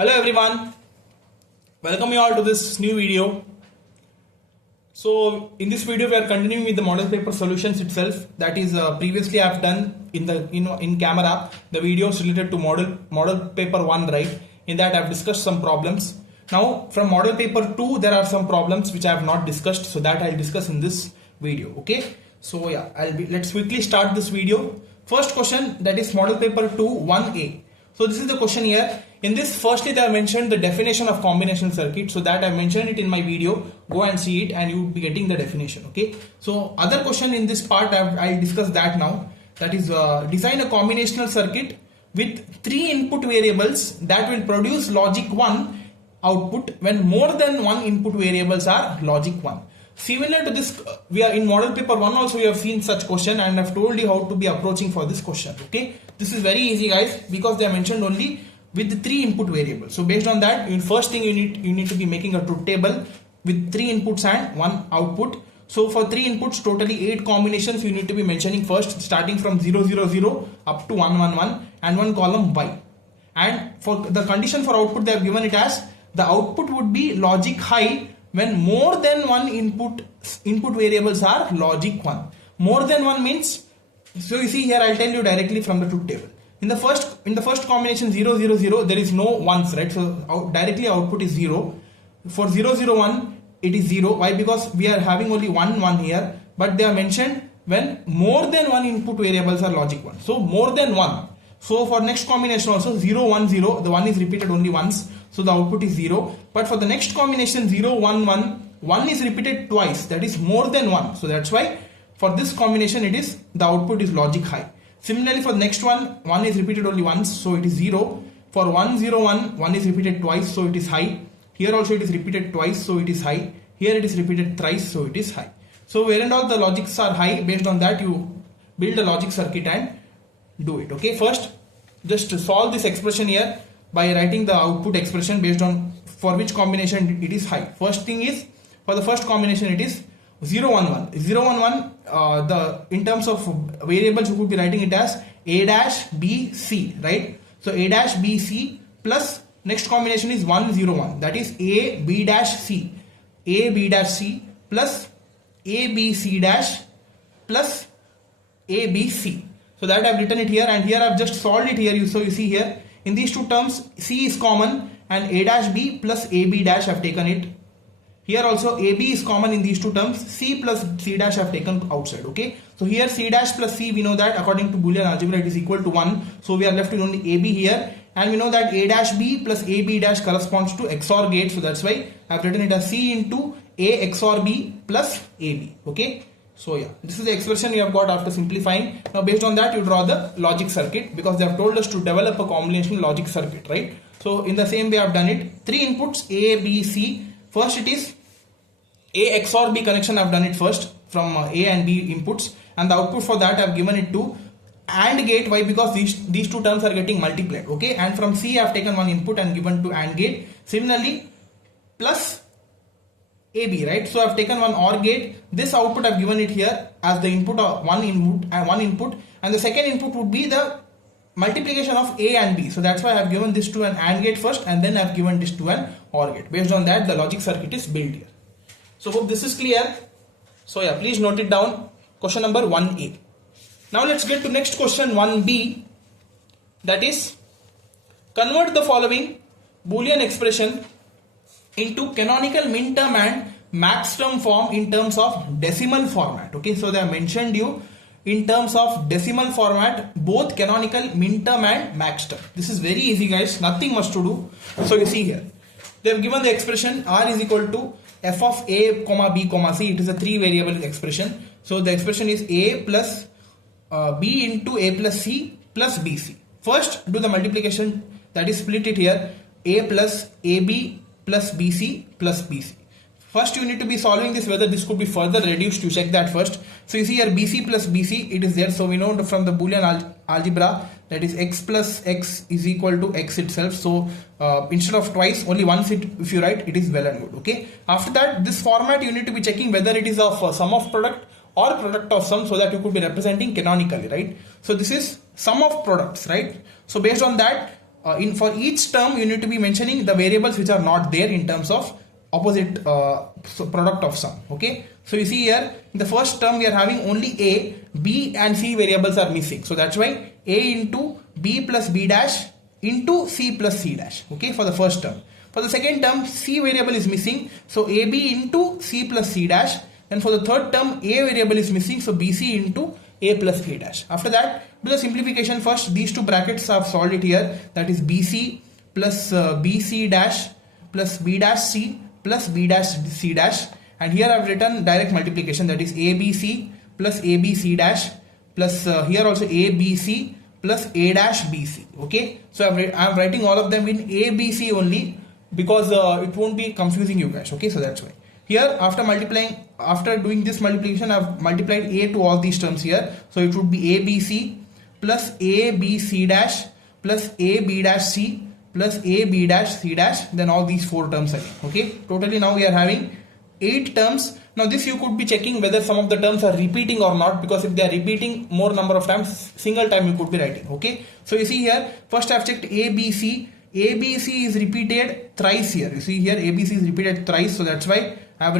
Hello everyone, welcome you all to this new video. So in this video we are continuing with the model paper solutions itself. That is previously I have done in camera the videos related to model paper 1, right? In that I have discussed some problems. Now from model paper 2 there are some problems which I have not discussed, so that I'll discuss in this video. Okay, so yeah, let's quickly start this video. First question, that is model paper 2 1A. So this is the question here. In this, firstly they have mentioned the definition of combinational circuit, so that I mentioned it in my video. Go and see it and you will be getting the definition. Okay, so other question in this part I'll discuss that now. That is design a combinational circuit with 3 input variables that will produce logic 1 output when more than 1 input variables are logic 1. Similar to this, we are in model paper 1 also we have seen such question, and I've told you how to be approaching for this question. Okay, this is very easy guys, because they are mentioned only with the 3 input variables. So based on that, first thing you need to be making a truth table with 3 inputs and 1 output. So for 3 inputs, totally 8 combinations you need to be mentioning first, starting from 0 0 0 up to 1 1 1 and 1 column Y. And for the condition for output, they have given it as the output would be logic high when more than 1 input variables are logic 1. More than 1 means, so you see here I'll tell you directly from the truth table. In the first combination 0 0 0 there is no ones, right? So directly output is 0. For 0 0 1 it is 0. Why? Because we are having only 1 1 here, but they are mentioned when more than 1 input variables are logic 1. So more than 1. So for next combination also 0 1 0, the 1 is repeated only once, so the output is 0. But for the next combination 0 1 1, 1 is repeated twice, that is more than 1. So that's why for this combination the output is logic high. Similarly for the next one, 1 is repeated only once, so it is 0. For 1 0 1, 1 is repeated twice, so it is high. Here also it is repeated twice, so it is high. Here it is repeated thrice, so it is high. So where and all the logics are high, based on that you build a logic circuit and do it. Okay, first just to solve this expression here by writing the output expression based on for which combination it is high. First thing is, for the first combination it is 0 1 1. 0 1 1, in terms of variables you could be writing it as A dash B C, right? So A dash B C plus next combination is 1 0 1, that is A B dash C. A B dash C plus A B C dash plus A B C. So that I've written it here, and here I've just solved it here. So you see here in these two terms C is common and A dash B plus A B dash I've taken it. Here also AB is common in these two terms, C plus C dash I have taken outside. Okay, so here C dash plus C, we know that according to Boolean algebra it is equal to 1, so we are left with only AB here, and we know that A dash B plus AB dash corresponds to XOR gate, so that's why I have written it as C into A XOR B plus AB. Okay, so yeah, this is the expression you have got after simplifying. Now based on that you draw the logic circuit, because they have told us to develop a combinational logic circuit, right? So in the same way I have done it. 3 inputs A B C. First it is A XOR B connection. I have done it first from A and B inputs, and the output for that I have given it to AND gate. Why? Because these two terms are getting multiplied. Okay, and from C I have taken one input and given to AND gate. Similarly plus AB, right? So I have taken one OR gate. This output I have given it here as the input of one input, and the second input would be the multiplication of A and B. So that's why I have given this to an AND gate first, and then I have given this to an OR gate. Based on that the logic circuit is built here. So hope this is clear. So yeah, please note it down. Question number 1A. Now let's get to next question 1B. That is, convert the following Boolean expression into canonical minterm and maxterm form in terms of decimal format. Okay, so they have mentioned you in terms of decimal format, both canonical, minterm and maxterm. This is very easy guys, nothing much to do. So you see here, they have given the expression R is equal to f of A comma B comma C. It is a 3 variable expression. So the expression is A plus B into A plus C plus BC. First do the multiplication, that is split it here, A plus AB plus BC plus BC. First you need to be solving this whether this could be further reduced. You check that first. So you see here BC plus BC, it is there. So we know from the Boolean algebra that is x plus x is equal to x itself. So instead of twice, only once if you write, it is well and good. Okay. After that, this format you need to be checking whether it is of sum of product or product of sum, so that you could be representing canonically, right? So this is sum of products, right? So based on that, for each term you need to be mentioning the variables which are not there in terms of opposite product of sum. Okay, so you see here in the first term we are having only a, b and c variables are missing, so that's why a into b plus b dash into c plus c dash. Okay, for the first term. For the second term, c variable is missing, so ab into c plus c dash. And for the third term, a variable is missing, so bc into a plus a dash. After that, do the simplification first. These two brackets I've solved it here. That is bc plus bc dash plus b dash c plus b dash c dash. And here I've written direct multiplication, that is abc plus abc dash plus here also abc plus a dash bc. Okay, so I'm writing all of them in abc only because it won't be confusing you guys. Okay, so that's why. Here after doing this multiplication, I've multiplied a to all these terms here. So it would be abc plus abc dash plus ab dash c plus ab dash c dash, then all these 4 terms again. Okay, totally now we are having 8 terms. Now this you could be checking whether some of the terms are repeating or not, because if they are repeating more number of times, single time you could be writing. Okay, so you see here, first I have checked ABC. ABC is repeated thrice here. You see here ABC is repeated thrice, so that's why I've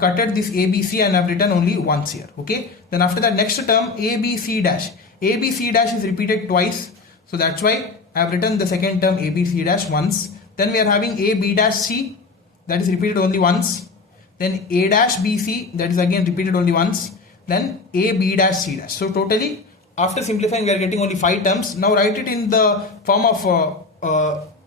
cutted this ABC and I've written only once here. Okay, then after that next term ABC dash. ABC dash is repeated twice, so that's why I've written the second term ABC dash once. Then we are having AB dash C, that is repeated only once. Then A dash BC, that is again repeated only once. Then AB dash C dash. So totally after simplifying we are getting only 5 terms. Now write it in the form of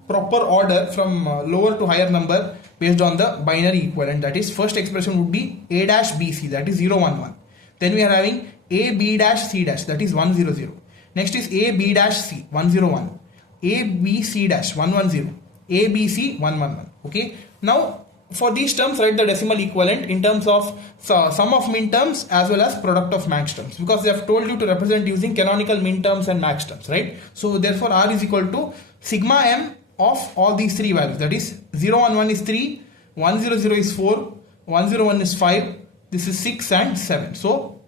proper order from lower to higher number based on the binary equivalent. That is, first expression would be A dash BC, that is 0 1 1. Then we are having A B dash C dash, that is 1 0 0. Next is A B dash C 1 0 1. A B C dash 1 1 0. A B C 1 1 1. Okay, now for these terms write the decimal equivalent in terms of sum of min terms as well as product of max terms, because they have told you to represent using canonical min terms and max terms, right? So therefore R is equal to sigma m of all these 3 values, that is 0 1 1 is 3, 1 0 0 is 4, 1 0 1 is 5, this is 6 and 7. So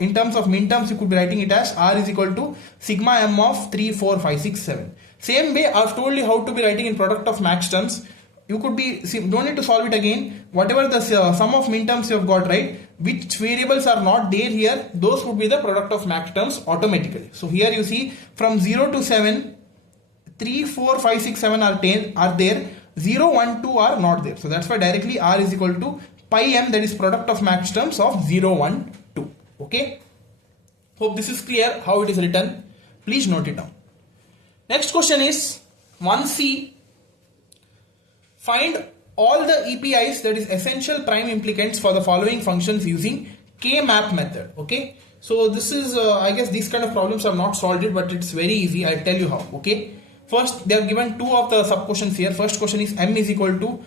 in terms of min terms you could be writing it as R is equal to sigma m of 3 4 5 6 7. Same way I've told you how to be writing in product of max terms. You could be, don't need to solve it again. Whatever the sum of min terms you have got, right, which variables are not there here, those would be the product of max terms automatically. So here you see from 0 to 7, 3, 4, 5, 6, 7 are there, 0, 1, 2 are not there. So that's why directly R is equal to pi m, that is product of max terms of 0, 1, 2. Okay. Hope this is clear how it is written. Please note it down. Next question is 1C. Find all the EPIs, that is essential prime implicants, for the following functions using K-map method. Okay, so this is I guess these kind of problems are not solved it, but it's very easy. I'll tell you how. Okay, first they have given 2 of the sub questions here. First question is m is equal to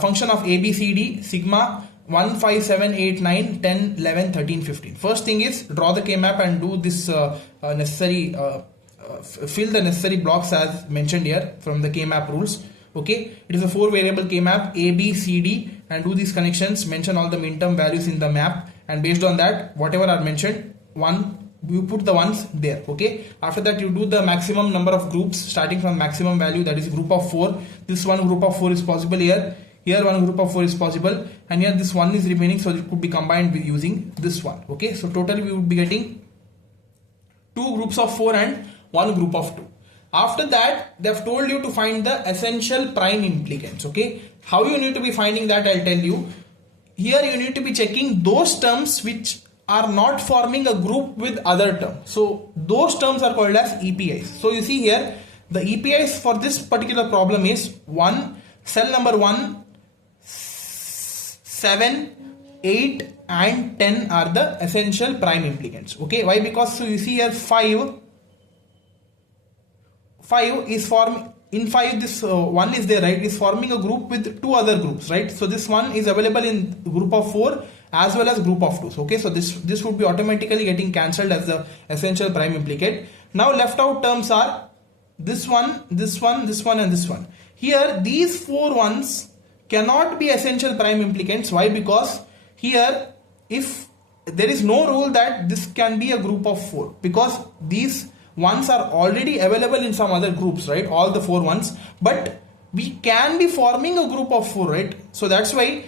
function of ABCD sigma 1 5 7 8 9 10 11 13 15. First thing is draw the K-map and do this necessary fill the necessary blocks as mentioned here from the K-map rules. Okay, it is a 4 variable K-map A, B, C, D, and do these connections, mention all the min-term values in the map, and based on that, whatever are mentioned, you put the ones there. Okay, after that you do the maximum number of groups starting from maximum value, that is group of 4. This one group of 4 is possible here one group of 4 is possible, and here this one is remaining, so it could be combined with using this one. Okay, so totally we would be getting 2 groups of 4 and 1 group of 2. After that, they have told you to find the essential prime implicants. Okay, how you need to be finding that, I'll tell you. Here you need to be checking those terms which are not forming a group with other terms. So those terms are called as EPIs. So you see here, the EPIs for this particular problem is 1, cell number 1, 7, 8 and 10 are the essential prime implicants. Okay, why? Because so you see here 5 is in 5 this 1 is there, right, is forming a group with 2 other groups, right? So this one is available in group of 4 as well as group of 2. So, okay, so this would be automatically getting cancelled as the essential prime implicate. Now left out terms are this one, this one, this one and this one. Here these 4 ones cannot be essential prime implicants. Why? Because here if there is no rule that this can be a group of 4, because these ones are already available in some other groups, right? All the 4 ones, but we can be forming a group of 4, right? So that's why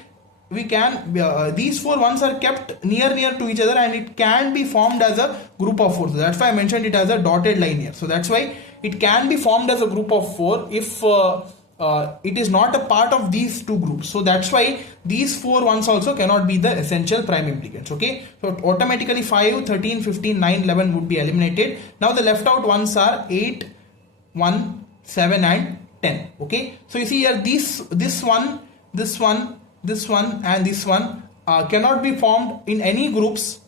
we can these 4 ones are kept near to each other, and it can be formed as a group of 4. So that's why I mentioned it as a dotted line here. So that's why it can be formed as a group of 4 if it is not a part of these 2 groups. So that's why these 4 ones also cannot be the essential prime implicants. Okay, so automatically 5, 13, 15, 9, 11 would be eliminated. Now the left out ones are 8, 1, 7 and 10. Okay, so you see here this one, this one, this one and this one cannot be formed in any groups.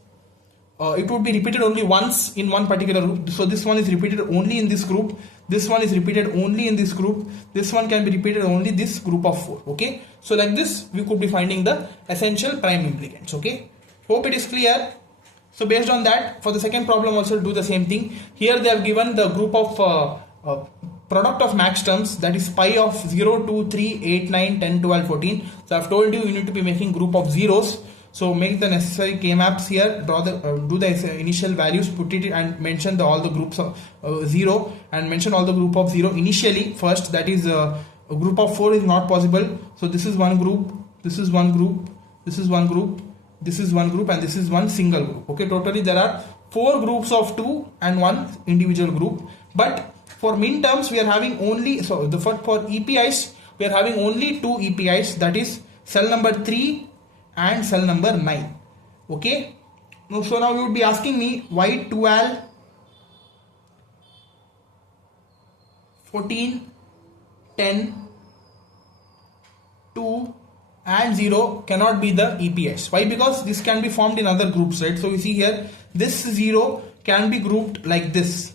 It would be repeated only once in one particular group. So this one is repeated only in this group, this one is repeated only in this group, this one can be repeated only this group of 4. Okay, so like this we could be finding the essential prime implicants. Okay, hope it is clear. So based on that, for the second problem also do the same thing. Here they have given the group of product of max terms, that is pi of 0, 2, 3, 8, 9, 10, 12, 14. So I've told you need to be making group of zeros. So make the necessary k-maps here, draw the do the initial values, put it and mention all the groups of 0 and mention all the group of 0 initially first. That is a group of 4 is not possible. So this is one group, this is one group, this is one group, this is one group and this is one single group. Okay, totally there are 4 groups of 2 and 1 individual group. But for min terms we are having only, so the for EPIs we are having only 2 EPIs, that is cell number 3 and cell number 9. Okay, so now you would be asking me why 12, 14, 10, 2 and 0 cannot be the EPIs. Why? Because this can be formed in other groups, right? So you see here this 0 can be grouped like this.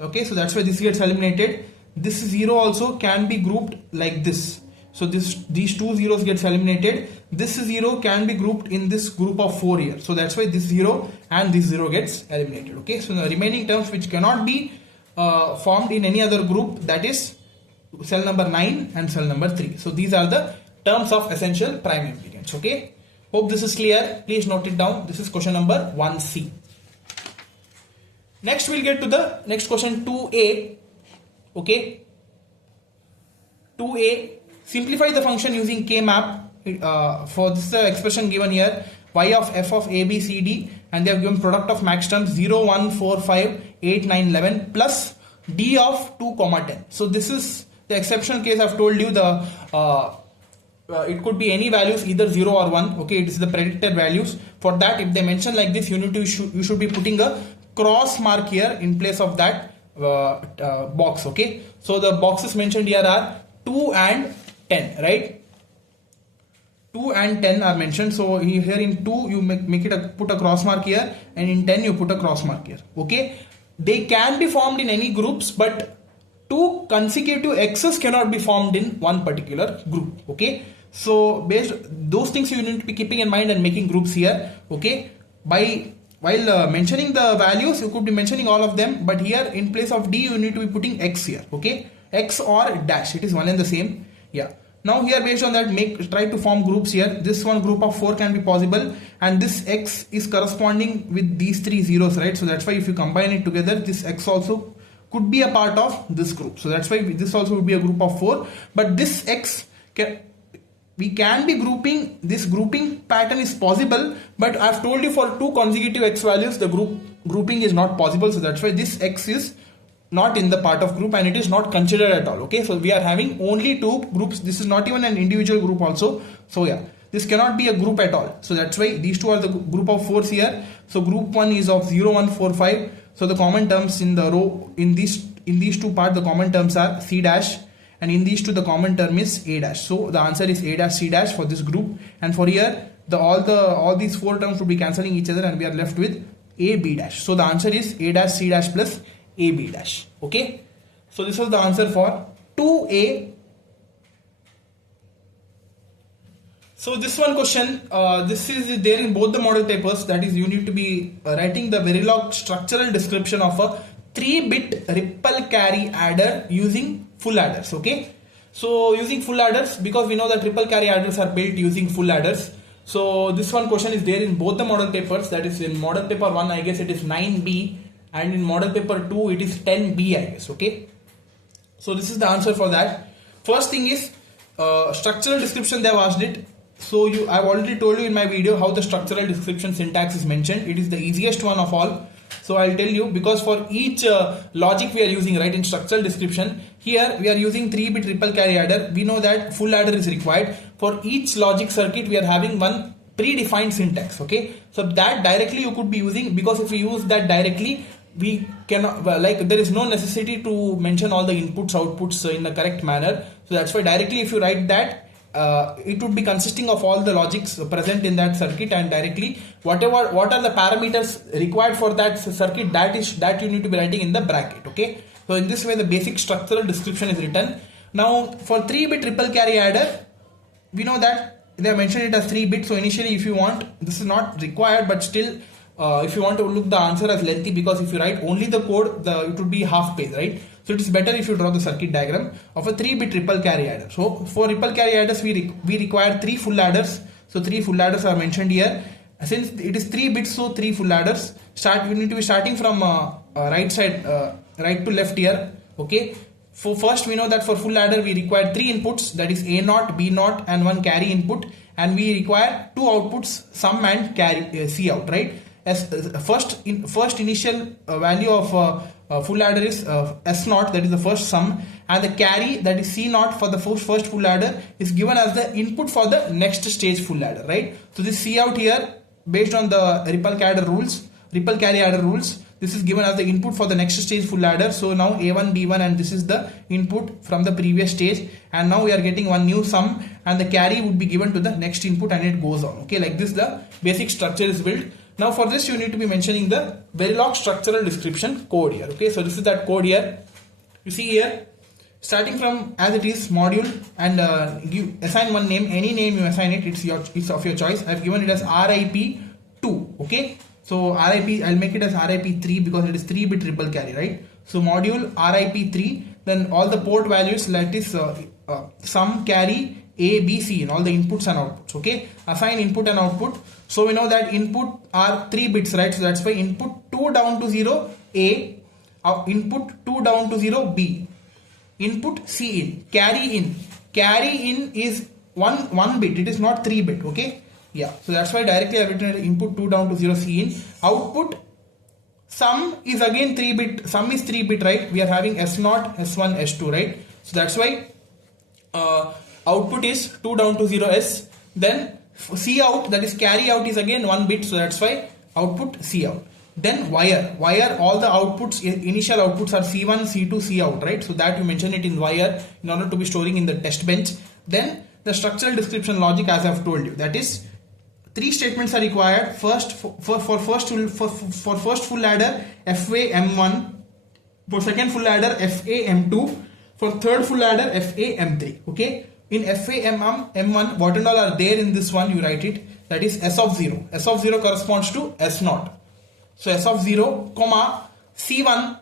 Okay, so that's why this gets eliminated. This 0 also can be grouped like this. So these 2 zeros gets eliminated. This 0 can be grouped in this group of 4 here. So that's why this 0 and this 0 gets eliminated. Okay, so the remaining terms which cannot be formed in any other group, that is cell number 9 and cell number 3. So these are the terms of essential prime implicants. Okay, hope this is clear. Please note it down. This is question number 1C. Next we'll get to the next question 2A. Okay, 2A, simplify the function using k-map. For this expression given here, y of f of a, b, c, d, and they have given product of max terms 0, 1, 4, 5, 8, 9, 11 plus d of 2, 10. So this is the exceptional case. I've told you the it could be any values, either 0 or 1. Okay, it is the predicted values. For that, if they mention like this, you should be putting a cross mark here in place of that box. Okay, so the boxes mentioned here are 2 and 10, right? 2 and 10 are mentioned. So here in 2 you make it put a cross mark here, and in 10 you put a cross mark here. Okay, they can be formed in any groups, but 2 consecutive x's cannot be formed in one particular group. Okay, so based those things you need to be keeping in mind and making groups here. Okay, while mentioning the values you could be mentioning all of them, but here in place of d you need to be putting x here. Okay, x or dash, it is one and the same. Yeah, now here based on that try to form groups here. This one group of 4 can be possible, and this x is corresponding with these 3 zeros, right? So that's why if you combine it together, this x also could be a part of this group. So that's why this also would be a group of 4, but this x we can be grouping. This grouping pattern is possible, but I've told you for 2 consecutive x values the grouping is not possible. So that's why this x is not in the part of group and it is not considered at all. Okay, so we are having only 2 groups. This is not even an individual group also. So yeah, this cannot be a group at all. So that's why these 2 are the group of 4s here. So group 1 is of 0, 1, 4, 5. So the common terms in the row in these 2 parts, the common terms are c dash, and in these 2 the common term is a dash. So the answer is a dash, c dash for this group, and for here all these 4 terms would be cancelling each other and we are left with a b dash. So the answer is a dash, c dash plus a b dash. Okay, so this was the answer for 2A. So this one question, this is there in both the model papers, that is you need to be writing the Verilog structural description of a 3-bit ripple carry adder using full adders. Okay, so using full adders, because we know that ripple carry adders are built using full adders. So this one question is there in both the model papers, that is in model paper 1 I guess it is 9B and in model paper 2 it is 10B, I guess. Okay, so this is the answer for that. First thing is structural description, they have asked it. So I've already told you in my video how the structural description syntax is mentioned. It is the easiest one of all. So I'll tell you, because for each logic we are using, right, in structural description, here we are using 3-bit ripple carry adder. We know that full adder is required. For each logic circuit we are having one predefined syntax. Okay, so that directly you could be using, because if we use that directly, we cannot, like, there is no necessity to mention all the inputs outputs in the correct manner. So that's why directly if you write that, it would be consisting of all the logics present in that circuit, and directly what are the parameters required for that circuit, that you need to be writing in the bracket. Okay, so in this way the basic structural description is written. Now for 3-bit ripple carry adder, we know that they have mentioned it as 3-bit. So initially, if you want, this is not required, but still if you want to look the answer as lengthy, because if you write only the code, it would be half page, right? So it is better if you draw the circuit diagram of a 3-bit ripple carry adder. So for ripple carry adders, we require 3 full adders. So 3 full adders are mentioned here. Since it is 3 bits, so 3 full adders. We need to be starting from right side, right to left here. Okay. For first, we know that for full adder we require 3 inputs, that is A0, B0, and 1 carry input, and we require 2 outputs, sum and carry, C out, right? As first initial value of full adder is S0, that is the first sum, and the carry, that is C0 for the first full adder, is given as the input for the next stage full adder, right? So this C out here, based on the ripple carry adder rules, this is given as the input for the next stage full adder. So now A1, B1, and this is the input from the previous stage, and now we are getting one new sum, and the carry would be given to the next input, and it goes on. Okay, like this the basic structure is built. Now for this you need to be mentioning the Verilog structural description code here. Okay, so this is that code here. You see here, starting from as it is module, and assign one name, any name you assign it, it's of your choice. I've given it as RIP2. Okay, so RIP, I'll make it as RIP3 because it is 3-bit ripple carry, right? So module RIP3, then all the port values, that is sum, carry, A, B, C, and all the inputs and outputs. Okay, assign input and output. So we know that input are 3 bits, right? So that's why input 2 down to 0 A, input 2 down to 0 B, input C in, carry in is one bit, it is not 3 bit. Okay, yeah, so that's why directly I've written input 2 down to 0 C in. Output sum is again 3 bit, sum is 3 bit, right? We are having S0, S1, S2, right? So that's why output is 2 down to 0 S. Then C out, that is carry out, is again 1 bit, so that's why output C out. Then wire, all the outputs, initial outputs are C1, C2, C out, right? So that you mention it in wire in order to be storing in the test bench. Then the structural description logic, as I've told you, that is 3 statements are required. First, for first full adder, FA M1, for second full adder, FA M2, for third full adder, FA M3. Okay, in FA M1, what and all are there in this one, you write it, that is S of 0. S of 0 corresponds to S0. So S of 0, comma, C1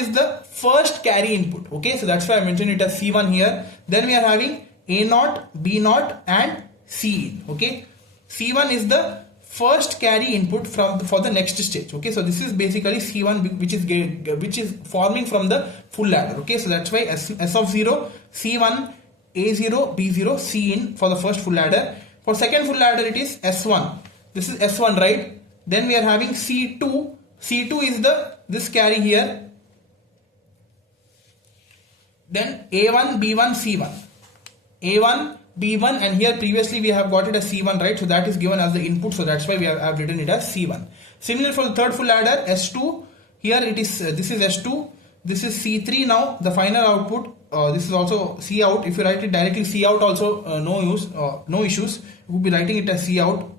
is the first carry input. Okay, so that's why I mentioned it as C1 here. Then we are having A0, B0, and C. Okay, C1 is the first carry input for the next stage. Okay, so this is basically C1, which is forming from the full adder. Okay, so that's why S of 0, C1, A0, B0, C in for the first full adder. For second full adder it is S1. This is S1, right? Then we are having C2. C2 is this carry here. Then A1, B1, C1. A1, B1, and here previously we have got it as C1, right? So that is given as the input. So that's why we have written it as C1. Similar for the third full adder, S2. Here it is. This is S2. This is C3 now. The final output. This is also C out. If you write it directly C out also, no issues. You would be writing it as C out.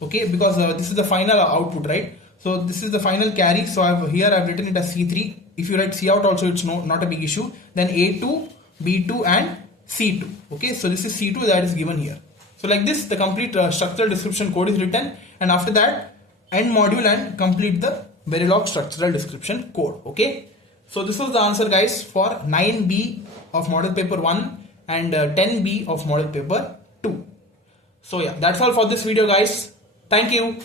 Okay, because this is the final output, right? So this is the final carry. So I've written it as C3. If you write C out also, it's not a big issue. Then A2, B2, and C2. Okay, so this is C2 that is given here. So like this, the complete structural description code is written, and after that, end module and complete the Verilog structural description code. Okay, so this was the answer, guys, for 9B of model paper 1 and 10B of model paper 2. So yeah, that's all for this video, guys. Thank you.